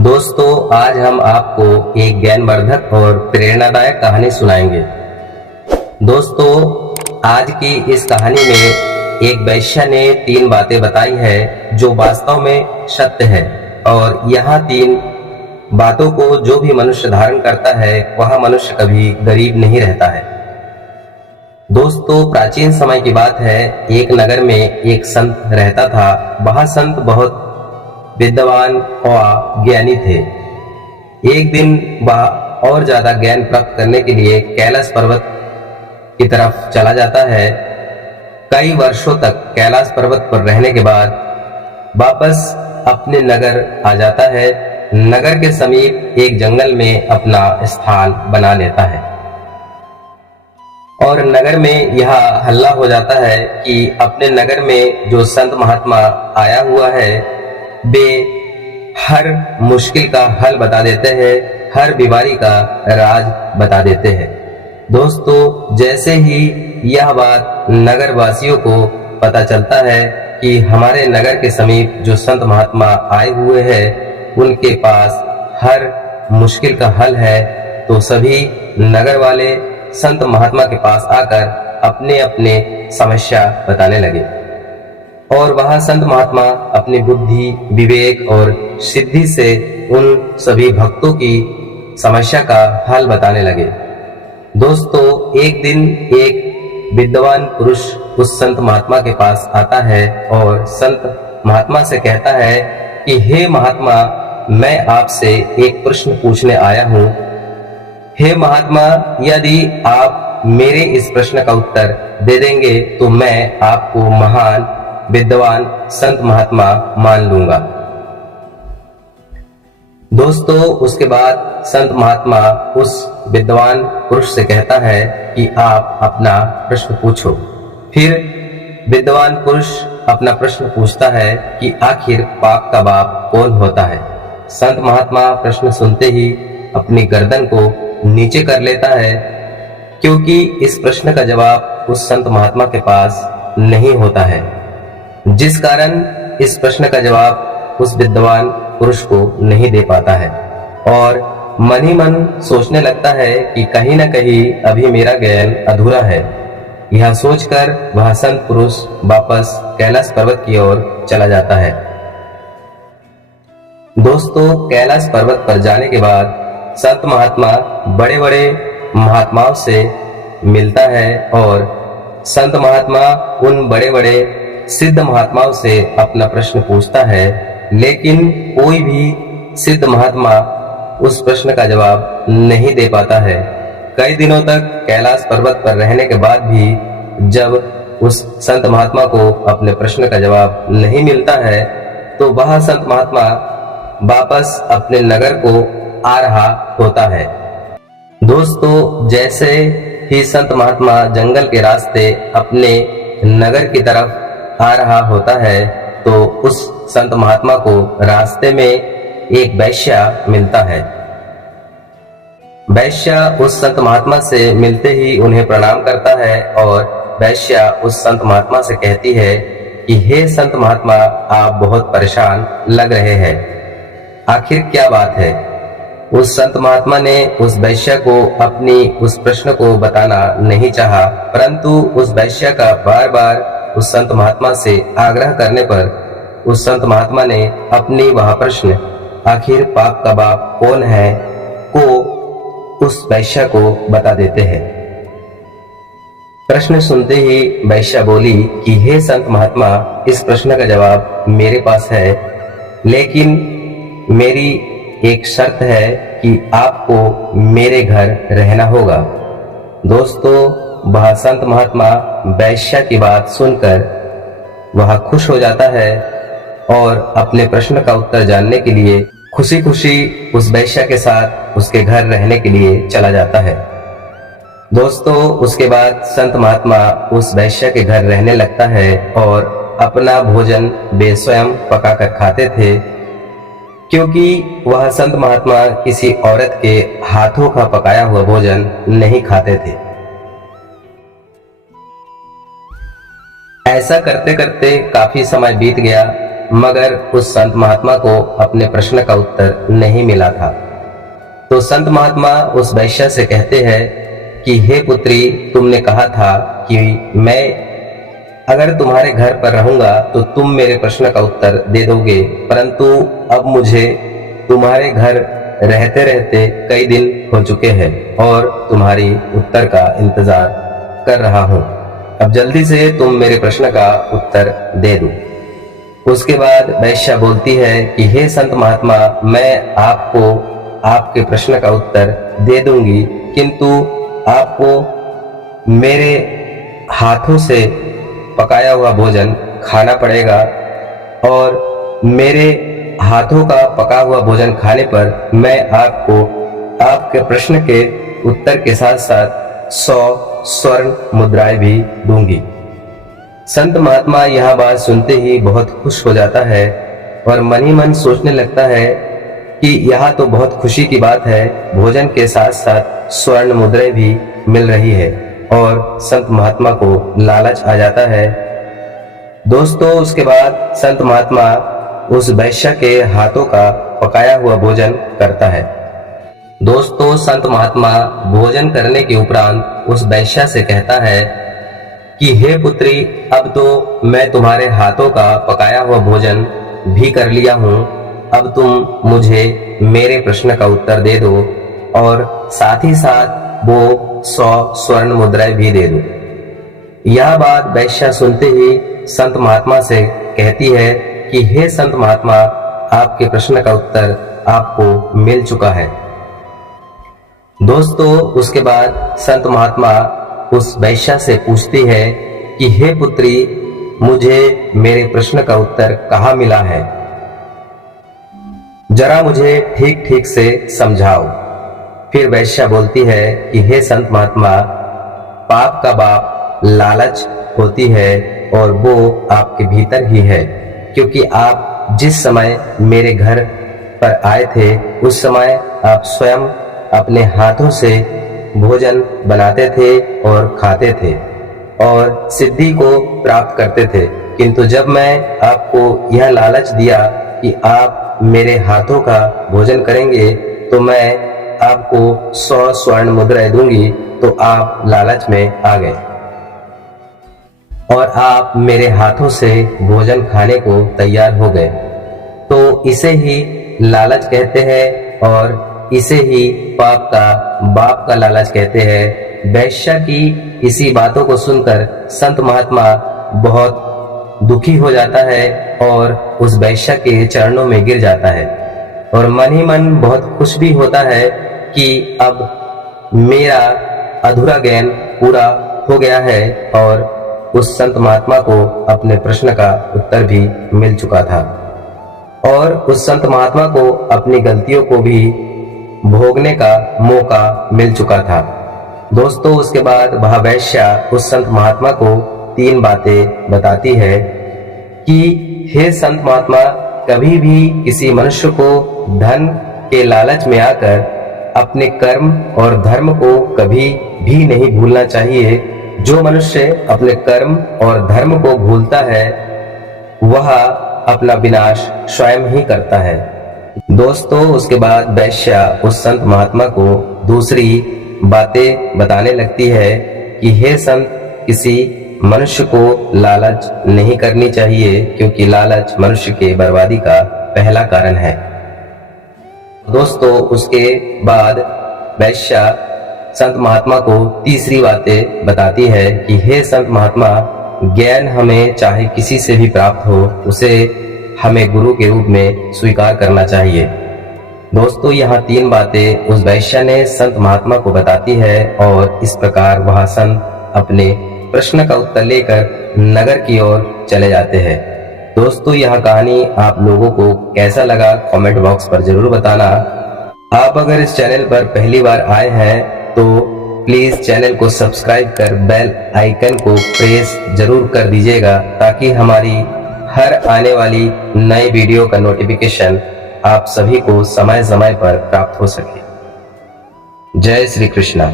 दोस्तों, आज हम आपको एक ज्ञानवर्धक और प्रेरणादायक कहानी सुनाएंगे। दोस्तों, आज की इस कहानी में एक वैश्या ने 3 बातें बताई है जो वास्तव में सत्य है, और यहाँ 3 बातों को जो भी मनुष्य धारण करता है वह मनुष्य कभी गरीब नहीं रहता है। दोस्तों, प्राचीन समय की बात है। एक नगर में एक संत रहता था। वह संत बहुत विद्वान और ज्ञानी थे। एक दिन वह और ज्यादा ज्ञान प्राप्त करने के लिए कैलाश पर्वत की तरफ चला जाता है। कई वर्षों तक कैलाश पर्वत पर रहने के बाद वापस अपने नगर आ जाता है। नगर के समीप एक जंगल में अपना स्थान बना लेता है और नगर में यह हल्ला हो जाता है कि अपने नगर में जो संत महात्मा आया हुआ है वे हर मुश्किल का हल बता देते हैं, हर बीमारी का राज बता देते हैं। दोस्तों, जैसे ही यह बात नगर वासियों को पता चलता है कि हमारे नगर के समीप जो संत महात्मा आए हुए हैं उनके पास हर मुश्किल का हल है, तो सभी नगर वाले संत महात्मा के पास आकर अपने अपने समस्या बताने लगे। और वह संत महात्मा अपनी बुद्धि, विवेक और सिद्धि से उन सभी भक्तों की समस्या का हल बताने लगे। दोस्तों, एक दिन एक विद्वान पुरुष उस संत महात्मा के पास आता है और संत महात्मा से कहता है कि हे महात्मा, मैं आपसे एक प्रश्न पूछने आया हूँ। हे महात्मा, यदि आप मेरे इस प्रश्न का उत्तर दे देंगे तो मैं आपको महान विद्वान संत महात्मा मान लूंगा। दोस्तों, उसके बाद संत महात्मा उस विद्वान पुरुष से कहता है कि आप अपना प्रश्न पूछो। फिर विद्वान पुरुष अपना प्रश्न पूछता है कि आखिर पाप का बाप कौन होता है। संत महात्मा प्रश्न सुनते ही अपनी गर्दन को नीचे कर लेता है, क्योंकि इस प्रश्न का जवाब उस संत महात्मा के पास नहीं होता है, जिस कारण इस प्रश्न का जवाब उस विद्वान पुरुष को नहीं दे पाता है और मन ही मन सोचने लगता है कि कहीं न कहीं अभी मेरा ज्ञान अधूरा है। यह सोचकर वह संत पुरुष वापस कैलाश पर्वत की ओर चला जाता है। दोस्तों, कैलाश पर्वत पर जाने के बाद संत महात्मा बड़े बड़े महात्माओं से मिलता है और संत महात्मा उन बड़े बड़े सिद्ध महात्माओं से अपना प्रश्न पूछता है, लेकिन कोई भी सिद्ध महात्मा उस प्रश्न का जवाब नहीं दे पाता है। कई दिनों तक कैलाश पर्वत पर रहने के बाद भी जब उस संत महात्मा को अपने प्रश्न का जवाब नहीं मिलता है तो वह संत महात्मा वापस अपने नगर को आ रहा होता है। दोस्तों, जैसे ही संत महात्मा जंगल के रास्ते अपने नगर की तरफ आ रहा होता है तो उस संत महात्मा को रास्ते में एक वैश्या मिलता है। वैश्या उस संत महात्मा से मिलते ही उन्हें प्रणाम करता है और वैश्या उस संत महात्मा से कहती है कि हे संत महात्मा, आप बहुत परेशान लग रहे हैं, आखिर क्या बात है। उस संत महात्मा ने उस वैश्या को अपनी उस प्रश्न को बताना नहीं चाहा, परंतु उस वैश्या का बार बार उस संत महात्मा से आग्रह करने पर उस संत महात्मा ने अपनी वह प्रश्न, आखिर पाप का बाप कौन है, को उस वैश्या को बता देते हैं। प्रश्न सुनते ही वैश्या बोली कि हे संत महात्मा, इस प्रश्न का जवाब मेरे पास है, लेकिन मेरी एक शर्त है कि आपको मेरे घर रहना होगा। दोस्तों, वह संत महात्मा वैश्या की बात सुनकर वह खुश हो जाता है और अपने प्रश्न का उत्तर जानने के लिए खुशी खुशी उस वैश्या के साथ उसके घर रहने के लिए चला जाता है। दोस्तों, उसके बाद संत महात्मा उस वैश्या के घर रहने लगता है और अपना भोजन वे स्वयं पकाकर खाते थे, क्योंकि वह संत महात्मा किसी औरत के हाथों का पकाया हुआ भोजन नहीं खाते थे। ऐसा करते करते काफी समय बीत गया। मगर उस संत महात्मा को अपने प्रश्न का उत्तर नहीं मिला था। तो संत महात्मा उस वैश्या से कहते हैं कि हे पुत्री, तुमने कहा था कि मैं अगर तुम्हारे घर पर रहूंगा तो तुम मेरे प्रश्न का उत्तर दे दोगे, परंतु अब मुझे तुम्हारे घर रहते रहते कई दिन हो चुके हैं और तुम्हारी उत्तर का इंतजार कर रहा हूं। अब जल्दी से तुम मेरे प्रश्न का उत्तर दे दो। उसके बाद वैश्या बोलती है कि हे संत महात्मा, मैं आपको आपके प्रश्न का उत्तर दे दूंगी, किंतु आपको मेरे हाथों से पकाया हुआ भोजन खाना पड़ेगा और मेरे हाथों का पका हुआ भोजन खाने पर मैं आपको आपके प्रश्न के उत्तर के साथ साथ 100 स्वर्ण मुद्राएं भी दूंगी। संत महात्मा यह बात सुनते ही बहुत खुश हो जाता है और मन ही मन सोचने लगता है कि यह तो बहुत खुशी की बात है, भोजन के साथ साथ स्वर्ण मुद्राएं भी मिल रही है, और संत महात्मा को लालच आ जाता है। दोस्तों, उसके बाद संत महात्मा उस वैश्या के हाथों का पकाया हुआ भोजन करता है। दोस्तों, संत महात्मा भोजन करने के उपरांत उस वैश्या से कहता है कि हे पुत्री, अब तो मैं तुम्हारे हाथों का पकाया हुआ भोजन भी कर लिया हूँ, अब तुम मुझे मेरे प्रश्न का उत्तर दे दो और साथ ही साथ वो 100 स्वर्ण मुद्राएं भी दे दो। यह बात वैश्या सुनते ही संत महात्मा से कहती है कि हे संत महात्मा, आपके प्रश्न का उत्तर आपको मिल चुका है। दोस्तों, उसके बाद संत महात्मा उस वैश्या से पूछती है कि हे पुत्री, मुझे मेरे प्रश्न का उत्तर कहाँ मिला है, जरा मुझे ठीक ठीक से समझाओ। फिर वैश्या बोलती है कि हे संत महात्मा, पाप का बाप लालच होती है और वो आपके भीतर ही है, क्योंकि आप जिस समय मेरे घर पर आए थे उस समय आप स्वयं अपने हाथों से भोजन बनाते थे और खाते थे और सिद्धि को प्राप्त करते थे, किंतु जब मैं आपको यह लालच दिया कि आप मेरे हाथों का भोजन करेंगे तो मैं आपको 100 स्वर्ण मुद्राएं दूंगी, तो आप लालच में आ गए और आप मेरे हाथों से भोजन खाने को तैयार हो गए। तो इसे ही लालच कहते हैं और इसे ही पाप का बाप का लालच कहते हैं। वैश्या की इसी बातों को सुनकर संत महात्मा बहुत दुखी हो जाता है और उस वैश्या के चरणों में गिर जाता है और मन ही मन बहुत खुश भी होता है कि अब मेरा अधूरा ज्ञान पूरा हो गया है और उस संत महात्मा को अपने प्रश्न का उत्तर भी मिल चुका था और उस संत महात्मा को अपनी गलतियों को भी भोगने का मौका मिल चुका था। दोस्तों, उसके बाद वह वैश्या उस संत महात्मा को 3 बातें बताती है कि हे संत महात्मा, कभी भी किसी मनुष्य को धन के लालच में आकर अपने कर्म और धर्म को कभी भी नहीं भूलना चाहिए। जो मनुष्य अपने कर्म और धर्म को भूलता है वह अपना विनाश स्वयं ही करता है। दोस्तों, उसके बाद वैश्या उस संत महात्मा को दूसरी बातें बताने लगती है कि हे संत, किसी मनुष्य को लालच नहीं करनी चाहिए, क्योंकि लालच मनुष्य के बर्बादी का पहला कारण है। दोस्तों, उसके बाद वैश्या संत महात्मा को तीसरी बातें बताती है कि हे संत महात्मा, ज्ञान हमें चाहे किसी से भी प्राप्त हो, उसे हमें गुरु के रूप में स्वीकार करना चाहिए। दोस्तों, यहाँ 3 बातें उस वैश्या ने संत महात्मा को बताती है और इस प्रकार वह संत अपने प्रश्न का उत्तर लेकर नगर की ओर चले जाते हैं। दोस्तों, यह कहानी आप लोगों को कैसा लगा कमेंट बॉक्स पर जरूर बताना। आप अगर इस चैनल पर पहली बार आए हैं तो प्लीज चैनल को सब्सक्राइब कर बेल आइकन को प्रेस जरूर कर दीजिएगा, ताकि हमारी हर आने वाली नई वीडियो का नोटिफिकेशन आप सभी को समय समय पर प्राप्त हो सके। जय श्री कृष्णा।